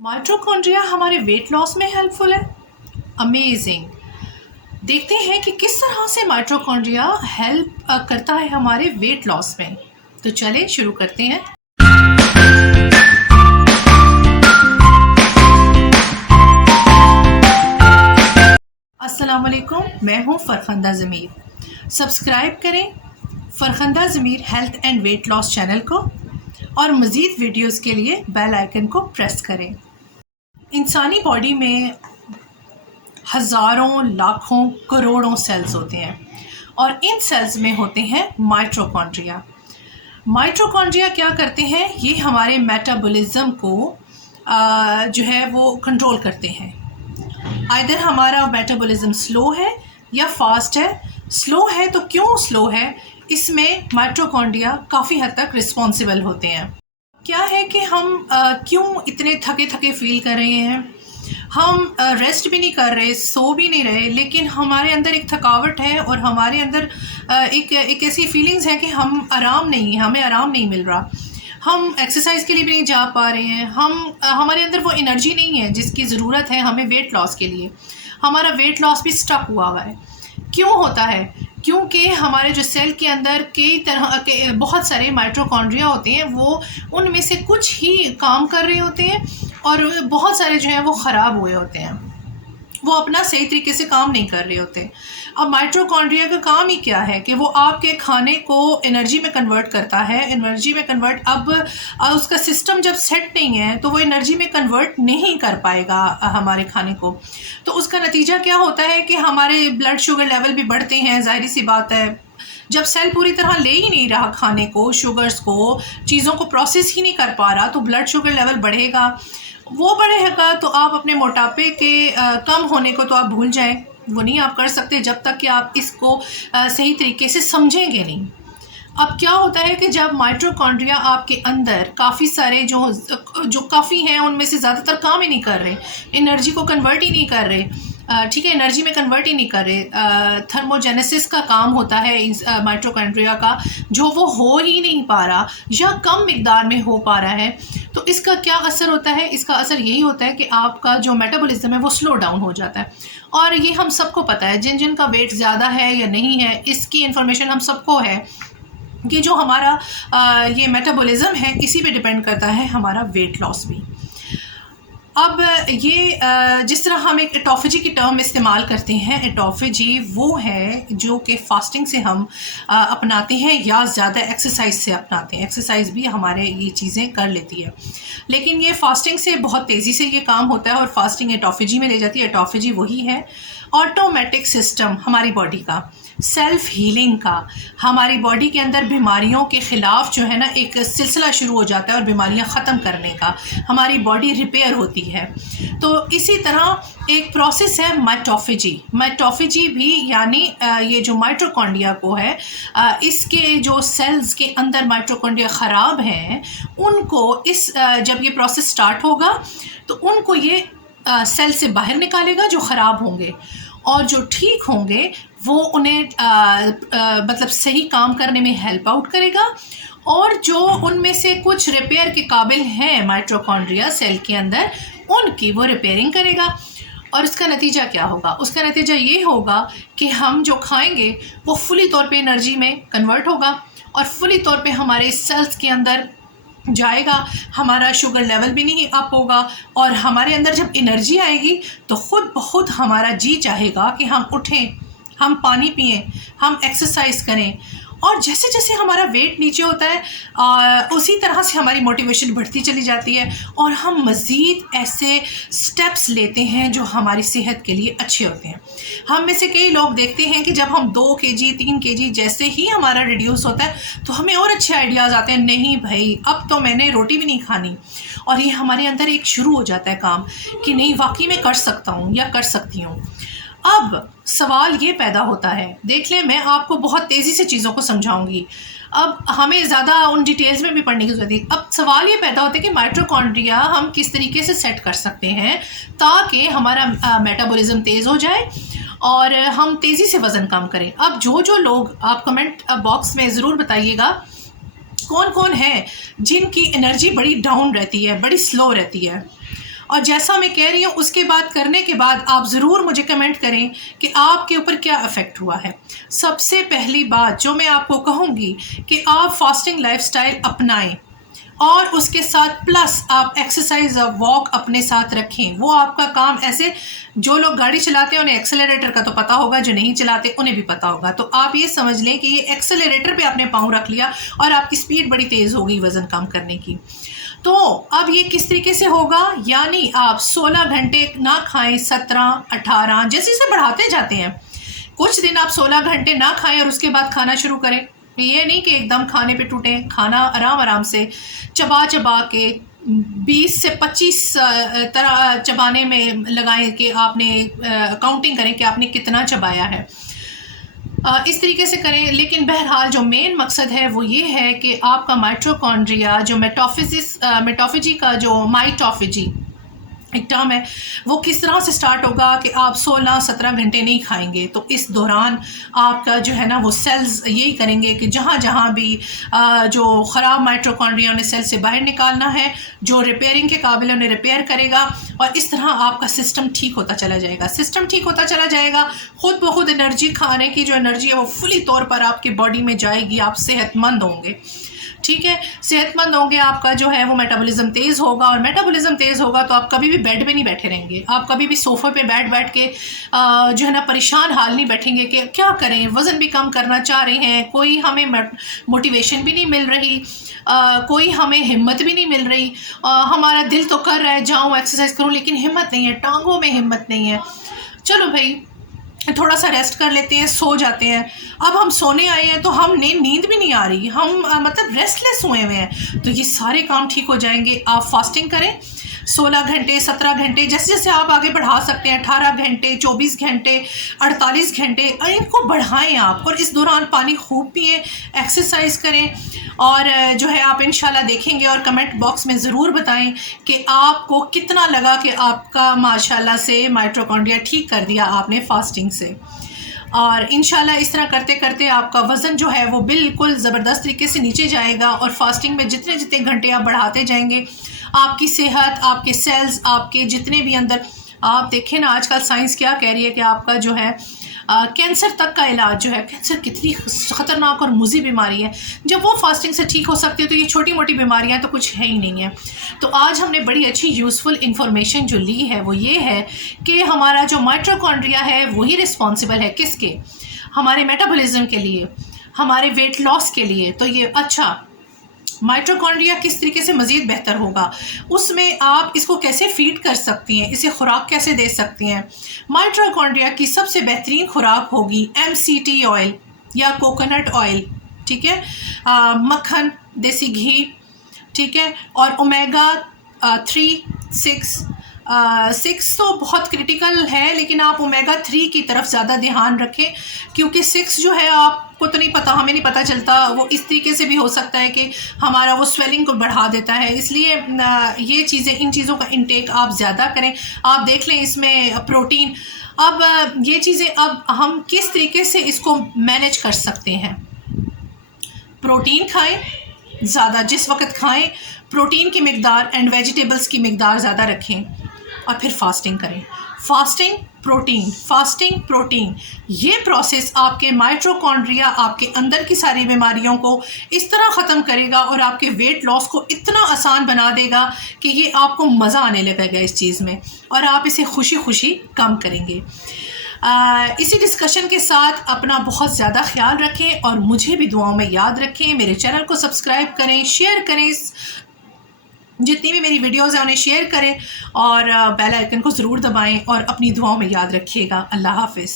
Mitochondria हमारे weight loss में helpful है। अमेजिंग। देखते हैं कि किस तरह से माइटोकॉन्ड्रिया हेल्प करता है हमारे वेट लॉस में। तो चलें शुरू करते हैं। अस्सलाम वालेकुम, मैं हूँ फरखंदा ज़मीर। सब्सक्राइब करें फरखंदा ज़मीर health and weight loss channel को और मज़ीद वीडियोस के लिए बेल आइकन को प्रेस करें। इंसानी बॉडी में हज़ारों, लाखों, करोड़ों सेल्स होते हैं और इन सेल्स में होते हैं माइटोकॉन्ड्रिया। माइटोकॉन्ड्रिया क्या करते हैं? ये हमारे मेटाबॉलिज्म को जो है वो कंट्रोल करते हैं। आइदर हमारा मेटाबॉलिज्म स्लो है या फास्ट है। स्लो है तो क्यों स्लो है? इसमें माइटोकॉन्ड्रिया काफ़ी हद तक रिस्पॉन्सिबल होते हैं। क्या है कि हम क्यों इतने थके थके फील कर रहे हैं? हम रेस्ट भी नहीं कर रहे, सो भी नहीं रहे, लेकिन हमारे अंदर एक थकावट है और हमारे अंदर एक ऐसी फीलिंग्स है कि हम आराम नहीं, हमें आराम नहीं मिल रहा। हम एक्सरसाइज के लिए भी नहीं जा पा रहे हैं। हमारे अंदर वो एनर्जी नहीं है जिसकी ज़रूरत है हमें वेट लॉस के लिए। हमारा वेट लॉस भी स्टक हुआ है। क्यों होता है? क्योंकि हमारे जो सेल के अंदर कई तरह के बहुत सारे माइटोकॉन्ड्रिया होते हैं, वो उनमें से कुछ ही काम कर रहे होते हैं और बहुत सारे जो हैं वो ख़राब हुए होते हैं, वो अपना सही तरीके से काम नहीं कर रहे होते। अब माइटोकॉन्ड्रिया का काम ही क्या है कि वो आपके खाने को एनर्जी में कन्वर्ट करता है। एनर्जी में कन्वर्ट, अब उसका सिस्टम जब सेट नहीं है तो वो एनर्जी में कन्वर्ट नहीं कर पाएगा हमारे खाने को। तो उसका नतीजा क्या होता है कि हमारे ब्लड शुगर लेवल भी बढ़ते हैं। ज़ाहिर सी बात है, जब सेल पूरी तरह ले ही नहीं रहा खाने को, शुगर्स को, चीज़ों को प्रोसेस ही नहीं कर पा रहा, तो ब्लड शुगर लेवल बढ़ेगा। वो बढ़ेगा तो आप अपने मोटापे के कम होने को तो आप भूल जाएं। वो नहीं आप कर सकते जब तक कि आप इसको सही तरीके से समझेंगे नहीं। अब क्या होता है कि जब माइटोकॉन्ड्रिया आपके अंदर काफ़ी सारे जो काफ़ी हैं, उनमें से ज़्यादातर काम ही नहीं कर रहे, एनर्जी को कन्वर्ट ही नहीं कर रहे, ठीक है, एनर्जी में कन्वर्ट ही नहीं कर रहे। थर्मोजेनेसिस का काम होता है माइटोकॉन्ड्रिया का, जो वो हो ही नहीं पा रहा या कम मिकदार में हो पा रहा है। तो इसका क्या असर होता है? इसका असर यही होता है कि आपका जो मेटाबॉलिज्म है वो स्लो डाउन हो जाता है। और ये हम सबको पता है, जिन जिन का वेट ज़्यादा है या नहीं है, इसकी इन्फॉर्मेशन हम सबको है कि जो हमारा ये मेटाबॉलिज्म है, इसी पे डिपेंड करता है हमारा वेट लॉस भी। अब ये जिस तरह हम एक एटोफेजी की टर्म इस्तेमाल करते हैं, एटोफेजी वो है जो कि फास्टिंग से हम अपनाते हैं या ज़्यादा एक्सरसाइज से अपनाते हैं। एक्सरसाइज भी हमारे ये चीज़ें कर लेती है, लेकिन ये फास्टिंग से बहुत तेज़ी से ये काम होता है और फास्टिंग एटोफेजी में ले जाती है। एटोफेजी वही है ऑटोमेटिक सिस्टम हमारी बॉडी का, सेल्फ हीलिंग का। हमारी बॉडी के अंदर बीमारियों के ख़िलाफ़ जो है ना एक सिलसिला शुरू हो जाता है और बीमारियां ख़त्म करने का, हमारी बॉडी रिपेयर होती है। तो इसी तरह एक प्रोसेस है माइटोफेजी। माइटोफेजी भी यानी ये जो माइटोकॉन्ड्रिया को है, इसके जो सेल्स के अंदर माइटोकॉन्ड्रिया ख़राब हैं, उनको जब ये प्रोसेस स्टार्ट होगा तो उनको ये सेल से बाहर निकालेगा जो ख़राब होंगे, और जो ठीक होंगे वो उन्हें मतलब सही काम करने में हेल्प आउट करेगा, और जो उनमें से कुछ रिपेयर के काबिल हैं माइटोकॉन्ड्रिया सेल के अंदर, उनकी वो रिपेयरिंग करेगा। और उसका नतीजा क्या होगा? उसका नतीजा ये होगा कि हम जो खाएंगे वो फुली तौर पे एनर्जी में कन्वर्ट होगा और फुली तौर पे हमारे सेल्स के अंदर जाएगा। हमारा शुगर लेवल भी नहीं अप होगा, और हमारे अंदर जब एनर्जी आएगी तो ख़ुद बहुत हमारा जी चाहेगा कि हम उठें, हम पानी पिएं, हम एक्सरसाइज करें। और जैसे जैसे हमारा वेट नीचे होता है उसी तरह से हमारी मोटिवेशन बढ़ती चली जाती है और हम मज़ीद ऐसे स्टेप्स लेते हैं जो हमारी सेहत के लिए अच्छे होते हैं। हम में से कई लोग देखते हैं कि जब हम 2 kg 3 kg जैसे ही हमारा रिड्यूस होता है तो हमें और अच्छे आइडियाज़ आते हैं, नहीं भाई अब तो मैंने रोटी भी नहीं खानी, और ये हमारे अंदर एक शुरू हो जाता है काम कि नहीं वाकई में कर सकता हूँ या कर सकती हूँ। अब सवाल ये पैदा होता है, देख लें मैं आपको बहुत तेज़ी से चीज़ों को समझाऊंगी, अब हमें ज़्यादा उन डिटेल्स में भी पढ़ने की ज़रूरत है। अब सवाल ये पैदा होता है कि माइटोकॉन्ड्रिया हम किस तरीके से सेट कर सकते हैं ताकि हमारा मेटाबॉलिज्म तेज़ हो जाए और हम तेज़ी से वज़न कम करें। अब जो लोग, आप कमेंट बॉक्स में ज़रूर बताइएगा कौन कौन है जिनकी एनर्जी बड़ी डाउन रहती है, बड़ी स्लो रहती है। اور جیسا میں کہہ رہی ہوں اس کے بعد کرنے کے بعد آپ ضرور مجھے کمنٹ کریں کہ آپ کے اوپر کیا افیکٹ ہوا ہے۔ سب سے پہلی بات جو میں آپ کو کہوں گی کہ آپ فاسٹنگ لائف سٹائل اپنائیں، اور اس کے ساتھ پلس آپ ایکسرسائز اور واک اپنے ساتھ رکھیں۔ وہ آپ کا کام ایسے، جو لوگ گاڑی چلاتے ہیں انہیں ایکسلریٹر کا تو پتہ ہوگا، جو نہیں چلاتے انہیں بھی پتہ ہوگا، تو آپ یہ سمجھ لیں کہ یہ ایکسلریٹر پہ آپ نے پاؤں رکھ لیا اور آپ کی سپیڈ بڑی تیز ہو گئی وزن کم کرنے کی۔ تو اب یہ کس طریقے سے ہوگا، یعنی آپ 16 گھنٹے نہ کھائیں، 17 18 جیسے جیسے بڑھاتے جاتے ہیں، کچھ دن آپ 16 گھنٹے نہ کھائیں اور اس کے بعد کھانا شروع کریں۔ یہ نہیں کہ ایک دم کھانے پہ ٹوٹیں، کھانا آرام آرام سے چبا چبا کے 20 سے 25 طرح چبانے میں لگائیں کہ آپ نے کاؤنٹنگ کریں کہ آپ نے کتنا چبایا ہے، اس طریقے سے کریں۔ لیکن بہرحال جو مین مقصد ہے وہ یہ ہے کہ آپ کا مائٹوکونڈریا، جو میٹافیجی کا جو مائٹافیجی ایک ٹرم ہے، وہ کس طرح سے سٹارٹ ہوگا کہ آپ 16-17 گھنٹے نہیں کھائیں گے، تو اس دوران آپ کا جو ہے نا وہ سیلز یہی کریں گے کہ جہاں جہاں بھی جو خراب مائٹوکونڈریا انہیں سیل سے باہر نکالنا ہے، جو ریپیئرنگ کے قابل انہیں ریپیئر کرے گا، اور اس طرح آپ کا سسٹم ٹھیک ہوتا چلا جائے گا۔ سسٹم ٹھیک ہوتا چلا جائے گا، خود بخود انرجی، کھانے کی جو انرجی ہے وہ فلی طور پر آپ کی باڈی میں جائے گی، آپ صحت مند ہوں گے، ٹھیک ہے، صحت مند ہوں گے، آپ کا جو ہے وہ میٹابولزم تیز ہوگا، اور میٹابولزم تیز ہوگا تو آپ کبھی بھی بیڈ پہ نہیں بیٹھے رہیں گے، آپ کبھی بھی صوفے پہ بیٹھ کے جو ہے نا پریشان حال نہیں بیٹھیں گے کہ کیا کریں، وزن بھی کم کرنا چاہ رہے ہیں، کوئی ہمیں موٹیویشن بھی نہیں مل رہی، کوئی ہمیں ہمت بھی نہیں مل رہی، ہمارا دل تو کر رہا ہے جاؤں ایکسرسائز کروں لیکن ہمت نہیں ہے، ٹانگوں میں ہمت نہیں ہے، چلو بھائی تھوڑا سا ریسٹ کر لیتے ہیں، سو جاتے ہیں۔ اب ہم سونے آئے ہیں تو ہم نے نیند بھی نہیں آ رہی، ہم مطلب ریسٹ لیس ہوئے ہوئے ہیں، تو یہ سارے کام ٹھیک ہو جائیں گے۔ آپ فاسٹنگ کریں 16 گھنٹے 17 گھنٹے، جیسے جیسے آپ آگے بڑھا سکتے ہیں، 18 گھنٹے 24 گھنٹے 48 گھنٹے، ان کو بڑھائیں آپ، اور اس دوران پانی خوب پئیں، ایکسرسائز کریں، اور جو ہے آپ انشاءاللہ دیکھیں گے اور کمنٹ باکس میں ضرور بتائیں کہ آپ کو کتنا لگا کہ آپ کا ماشاءاللہ سے مائٹوکونڈریا ٹھیک کر دیا آپ نے فاسٹنگ سے۔ اور انشاءاللہ اس طرح کرتے کرتے آپ کا وزن جو ہے وہ بالکل زبردست طریقے سے نیچے جائے گا، اور فاسٹنگ میں جتنے جتنے گھنٹے آپ بڑھاتے جائیں گے، آپ کی صحت، آپ کے سیلز، آپ کے جتنے بھی اندر، آپ دیکھیں نا آج کل سائنس کیا کہہ رہی ہے کہ آپ کا جو ہے کینسر تک کا علاج جو ہے، کینسر کتنی خطرناک اور مضر بیماری ہے، جب وہ فاسٹنگ سے ٹھیک ہو سکتی ہے تو یہ چھوٹی موٹی بیماریاں تو کچھ ہے ہی نہیں ہیں۔ تو آج ہم نے بڑی اچھی یوزفل انفارمیشن جو لی ہے وہ یہ ہے کہ ہمارا جو مائٹوکونڈریا ہے وہی رسپانسبل ہے کس کے، ہمارے میٹابولزم کے لیے، ہمارے ویٹ لاس کے لیے۔ تو یہ اچھا مائٹوکونڈریا کس طریقے سے مزید بہتر ہوگا، اس میں آپ اس کو کیسے فیڈ کر سکتی ہیں، اسے خوراک کیسے دے سکتی ہیں۔ مائٹوکونڈریا کی سب سے بہترین خوراک ہوگی MCT آئل یا کوکونٹ آئل، ٹھیک ہے، مکھن، دیسی گھی، ٹھیک ہے، اور اومیگا 3 6 تو بہت کرٹیکل ہے، لیکن آپ اومیگا 3 کی طرف زیادہ دھیان رکھیں، کیونکہ 6 جو ہے آپ کو تو نہیں پتہ، ہمیں نہیں پتہ چلتا، وہ اس طریقے سے بھی ہو سکتا ہے کہ ہمارا وہ سویلنگ کو بڑھا دیتا ہے، اس لیے یہ چیزیں، ان چیزوں کا انٹیک آپ زیادہ کریں۔ آپ دیکھ لیں اس میں پروٹین، اب یہ چیزیں اب ہم کس طریقے سے اس کو مینیج کر سکتے ہیں۔ پروٹین کھائیں زیادہ، جس وقت کھائیں پروٹین کی مقدار اینڈ ویجیٹیبلز کی مقدار زیادہ رکھیں، اور پھر فاسٹنگ کریں۔ فاسٹنگ پروٹین، یہ پروسیس آپ کے مائٹوکونڈریا، آپ کے اندر کی ساری بیماریوں کو اس طرح ختم کرے گا اور آپ کے ویٹ لاس کو اتنا آسان بنا دے گا کہ یہ آپ کو مزہ آنے لگے گا اس چیز میں، اور آپ اسے خوشی خوشی کم کریں گے۔ اسی ڈسکشن کے ساتھ اپنا بہت زیادہ خیال رکھیں، اور مجھے بھی دعاؤں میں یاد رکھیں۔ میرے چینل کو سبسکرائب کریں، شیئر کریں، جتنی بھی میری ویڈیوز ہیں انہیں شیئر کریں، اور بیل آئیکن کو ضرور دبائیں، اور اپنی دعاؤں میں یاد رکھیے گا۔ اللہ حافظ۔